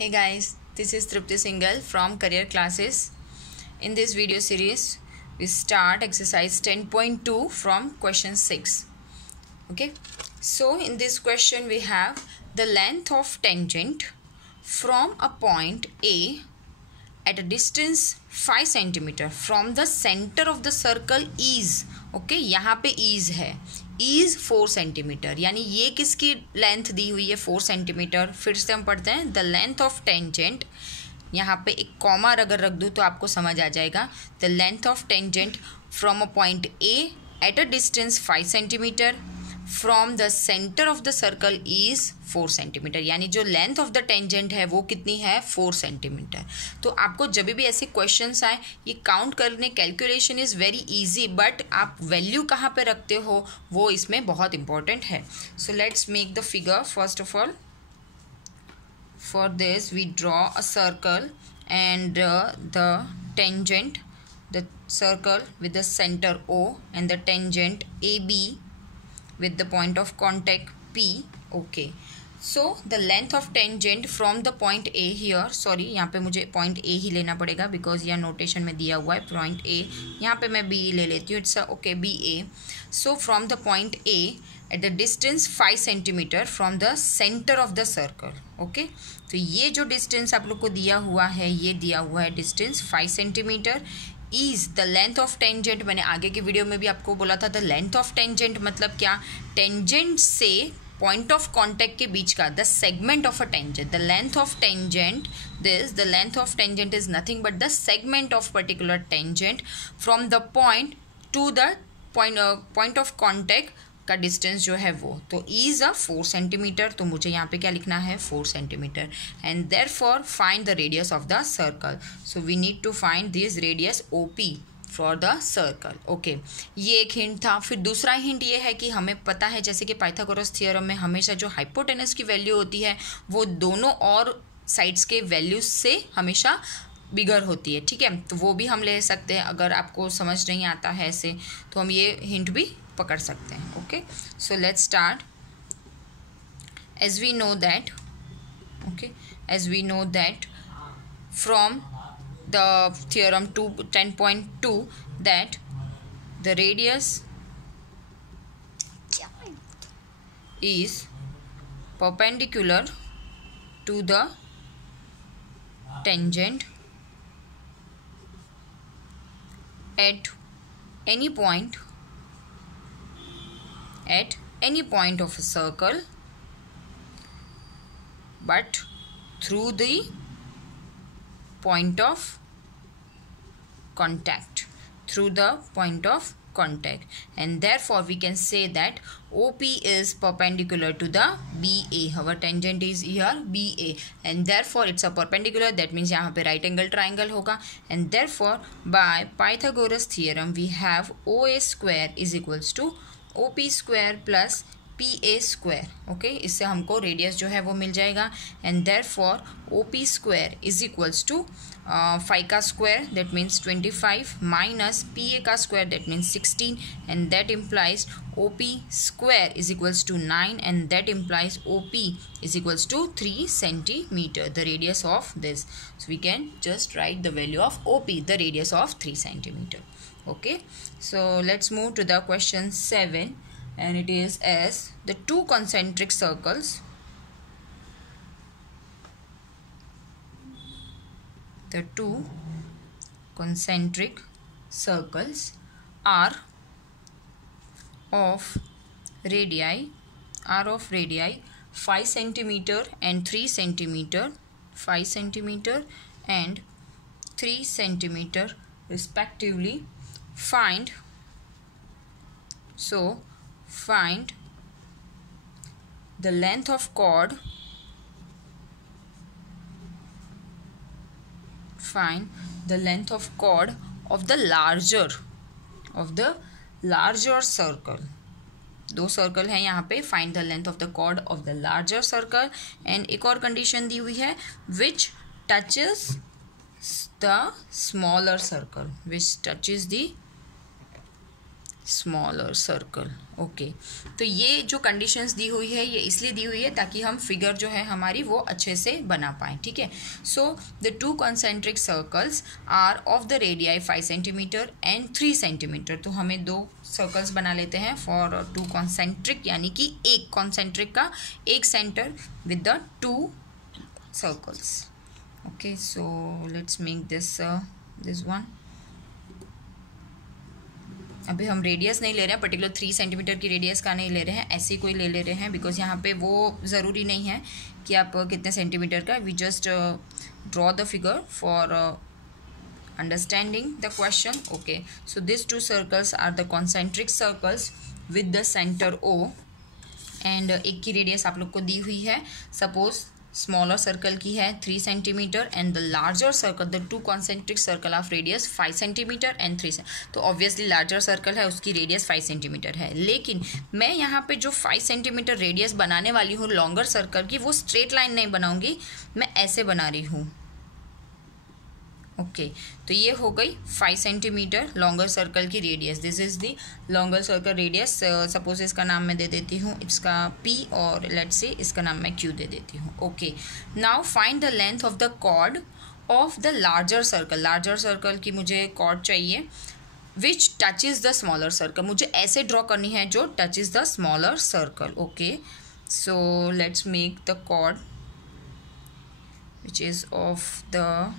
Hey guys, this is Tripti Singhal from Career Classes. In this video series, we start exercise 10.2 from question 6. Okay, so in this question we have the length of tangent from a point A at a distance 5 cm from the center of the circle is. Okay यहाँ पे ईज है, ईज 4 सेंटीमीटर, यानी ये किसकी लेंथ दी हुई है 4 सेंटीमीटर. फिर से हम पढ़ते हैं द लेंथ ऑफ टेंजेंट. यहाँ पे एक कॉमा अगर रख दूँ तो आपको समझ आ जाएगा. The length of tangent from a point A at a distance 5 centimetre from the centre of the circle is 4 सेंटीमीटर, यानी जो लेंथ ऑफ द टेंजेंट है वो कितनी है 4 सेंटीमीटर. तो आपको जब भी ऐसे क्वेश्चंस आए ये काउंट करने calculation is very easy, but आप वैल्यू कहाँ पे रखते हो वो इसमें बहुत इंपॉर्टेंट है. So let's make the figure. First of all for this we draw a circle and the tangent, the circle with the centre O and the tangent AB with the point of contact P. Okay, so the length of tangent from the point A here, sorry यहाँ पे मुझे point A ही लेना पड़ेगा because यह notation में दिया हुआ है point A. यहाँ पे मैं B ले लेती हूँ. It's a okay BA. So from the point A at the distance 5 cm from the center of the circle. Okay, तो ये जो distance आप लोग को दिया हुआ है, ये दिया हुआ है distance 5 cm. Is the length of tangent. मैंने आगे की वीडियो में भी आपको बोला था द लेंथ ऑफ टेंजेंट मतलब क्या, टेंजेंट से पॉइंट ऑफ कॉन्टैक्ट के बीच का the segment of a tangent. The length of tangent, this the length of tangent is nothing but the segment of particular tangent from the point two the point of contact का डिस्टेंस जो है वो. तो is a 4 सेंटीमीटर, तो मुझे यहाँ पे क्या लिखना है 4 centimetre. And therefore find the radius of the circle. So we need to find this radius OP for the circle. Okay, ये एक हिंट था. फिर दूसरा हिंट ये है कि हमें पता है जैसे कि पाइथागोरस थ्योरम में हमेशा जो हाइपोटेनस की वैल्यू होती है वो दोनों और साइड्स के वैल्यूज से हमेशा बिगर होती है. ठीक है, तो वो भी हम ले सकते हैं. अगर आपको समझ नहीं आता है ऐसे तो हम ये हिंट भी पकड़ सकते हैं. Okay, so let's start. As we know that, okay, as we know that from the theorem 10.2 that the radius is perpendicular to the tangent at any point of a circle but through the point of contact, and therefore we can say that OP is perpendicular to the BA. our tangent is here BA and therefore it's a perpendicular, that means यहाँ पे right angle triangle होगा. and therefore by Pythagoras theorem we have OA square is equals to OP square plus PA square. Okay, इससे हमको radius जो है वो मिल जाएगा. And therefore OP square is equals to 5 का square that means 25 minus PA का square that means 16 and that implies OP square is equals to 9 and that implies OP is equals to 3 centimetre the radius of this. So we can just write the value of OP, the radius of 3 centimetre. Okay, so let's move to the question 7 and it is as the two concentric circles are of radii 5 centimeter and 3 centimeter, 5 centimeter and 3 centimeter respectively. Find the length of chord, of the larger circle. दो सर्कल हैं यहाँ पे. Find the length of the chord of the larger circle. And एक और कंडीशन दी हुई है which touches the smaller circle, smaller circle. Okay, तो ये जो कंडीशंस दी हुई है ये इसलिए दी हुई है ताकि हम फिगर जो है हमारी वो अच्छे से बना पाएँ, ठीक है। So the 2 concentric circles are of the radii 5 centimetre and 3 centimetre. तो हमें 2 सर्कल्स बना लेते हैं फॉर 2 कॉन्सेंट्रिक, यानी कि एक कॉन्सेंट्रिक का एक centre with the 2 circles. Okay, so let's make this one. अभी हम रेडियस नहीं ले रहे हैं, पर्टिकुलर 3 सेंटीमीटर की रेडियस का नहीं ले रहे हैं, ऐसे कोई ले रहे हैं बिकॉज यहाँ पे वो ज़रूरी नहीं है कि आप कितने सेंटीमीटर का। We just draw the figure for understanding the question. Okay, so this 2 circles are the concentric circles with the centre O and एक की रेडियस आप लोग को दी हुई है। सपोज स्मॉलर सर्कल की है 3 centimetre and the larger circle, the 2 concentric circle of radius 5 centimetre and 3 तो ऑब्वियसली लार्जर सर्कल है उसकी रेडियस 5 सेंटीमीटर है। लेकिन मैं यहाँ पे जो 5 सेंटीमीटर रेडियस बनाने वाली हूँ लॉन्गर सर्कल की, वो स्ट्रेट लाइन नहीं बनाऊंगी, मैं ऐसे बना रही हूँ। ओके, तो ये हो गई 5 सेंटीमीटर लॉन्गर सर्कल की radius. This is the longer circle radius. Suppose इसका नाम मैं दे देती हूँ इसका P और लेट्स से इसका नाम मैं Q दे देती हूँ। Okay, now find the length of the chord of the larger circle. Larger circle की मुझे कॉर्ड चाहिए which touches the smaller circle. मुझे ऐसे ड्रॉ करनी है जो touches the smaller circle. Okay, so let's make the chord which is of the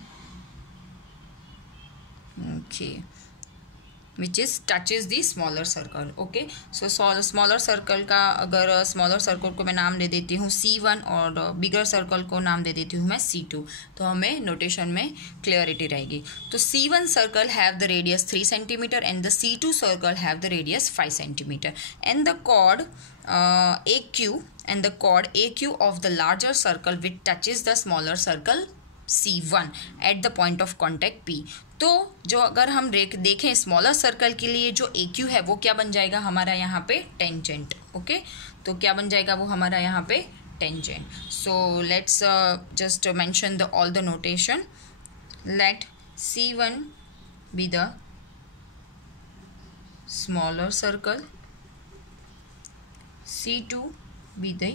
which is touches the smaller circle. Okay, so smaller circle का अगर smaller circle को मैं नाम दे देती हूँ C1 और bigger circle को नाम दे देती हूँ मैं C2, तो हमें नोटेशन में क्लियरिटी रहेगी। तो C1 circle have the radius 3 centimeter and the C2 circle have the radius 5 centimeter and the chord AQ and the chord AQ of the larger circle which touches the smaller circle C1 at the point of contact P। तो जो अगर हम देखें smaller circle के लिए जो AQ है वो क्या बन जाएगा हमारा यहाँ पे टेंजेंट। ओके, तो क्या बन जाएगा वो हमारा यहाँ पे tangent. So let's just mention the all the notation. Let C1 be the smaller circle, C2 be the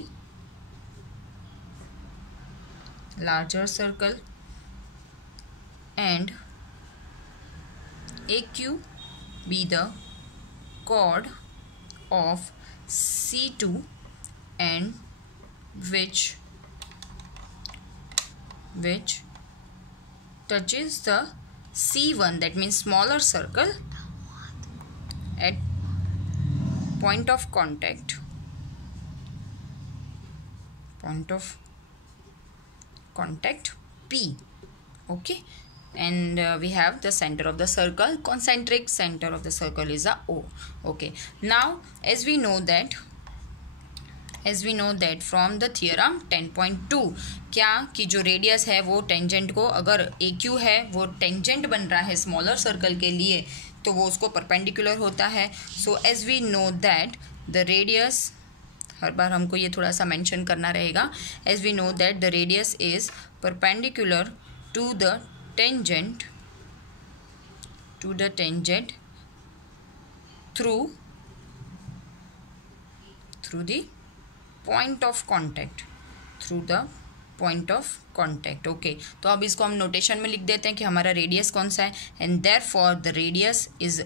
larger circle and AQ be the chord of C2 and which touches the C1, that means smaller circle at point of contact P. Okay, and we have the center of the circle, concentric center of the circle is a O. Okay, now as we know that from the theorem 10.2 क्या कि जो रेडियस है वो टेंजेंट को, अगर AQ है वो टेंजेंट बन रहा है स्मॉलर सर्कल के लिए तो वो उसको परपेंडिकुलर होता है। So as we know that the radius, हर बार हमको ये थोड़ा सा मेंशन करना रहेगा, as we know that the radius is perpendicular to the tangent through the point of contact। Okay, तो अब इसको हम नोटेशन में लिख देते हैं कि हमारा रेडियस कौन सा है, and therefore the radius is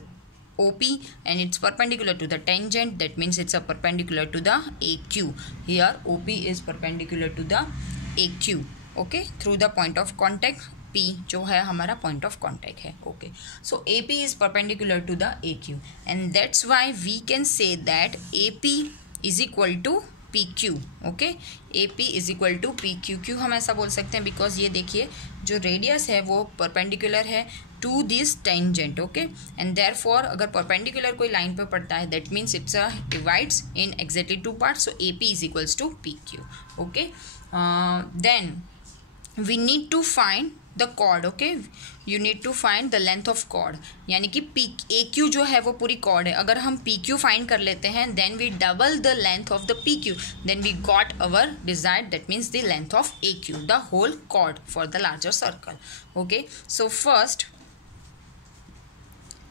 OP and it's perpendicular to the tangent, that means it's a perpendicular to the AQ. Here OP is perpendicular to the AQ, okay, through the point of contact P जो है हमारा point of contact है। okay, so AP is perpendicular to the AQ and that's why we can say that AP is equal to PQ। okay, AP is equal to PQ। क्यों हम ऐसा बोल सकते हैं, बिकॉज ये देखिए जो रेडियस है वो परपेंडिकुलर है to this tangent. Okay, and therefore अगर परपेंडिकुलर कोई लाइन पे पड़ता है that means it's divides in exactly 2 parts, so AP is equals to PQ। Okay, then we need to find the chord. Okay, you need to find the length of chord, यानी कि AQ जो है वो पूरी कॉर्ड है। अगर हम PQ फाइंड कर लेते हैं then we double the length of the PQ, then we got our desired, that means the length of AQ, the whole chord for the larger circle. Okay, so first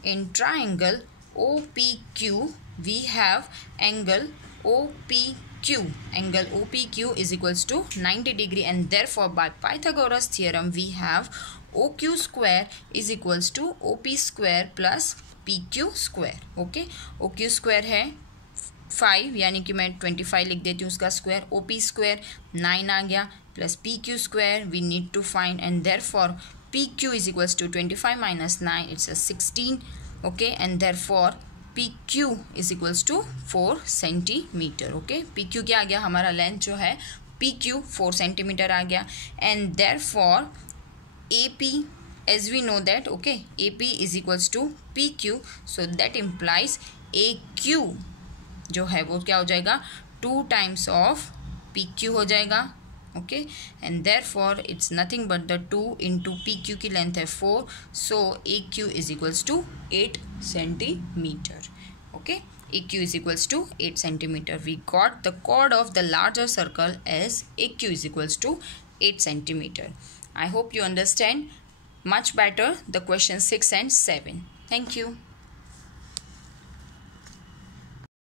in triangle OPQ, we have angle OPQ. Angle OPQ is equals to 90 degree, and therefore by Pythagoras theorem we have OQ square is equals to OP square plus PQ square. Okay, OQ square है 5, यानी कि मैं 25 लिख देती हूँ उसका square. OP square 9 आ गया, plus PQ square we need to find, and therefore PQ is equals to 25 minus 9, it's a 16. Okay, and therefore PQ is equals to 4 centimeter. Okay, PQ क्या आ गया, हमारा लेंथ जो है PQ 4 centimeter आ गया, and therefore AP, as we know that, okay, AP is equals to PQ, so that implies AQ जो है वो क्या हो जाएगा, 2 times of PQ हो जाएगा. Okay, and therefore it's nothing but the 2 into PQ की लेंथ है 4, so AQ is equals to 8 centimetre. Okay, AQ is equals to 8 centimeter. We got the chord of the larger circle as AQ is equals to 8 centimeter. I hope you understand much better the question 6 and 7. Thank you.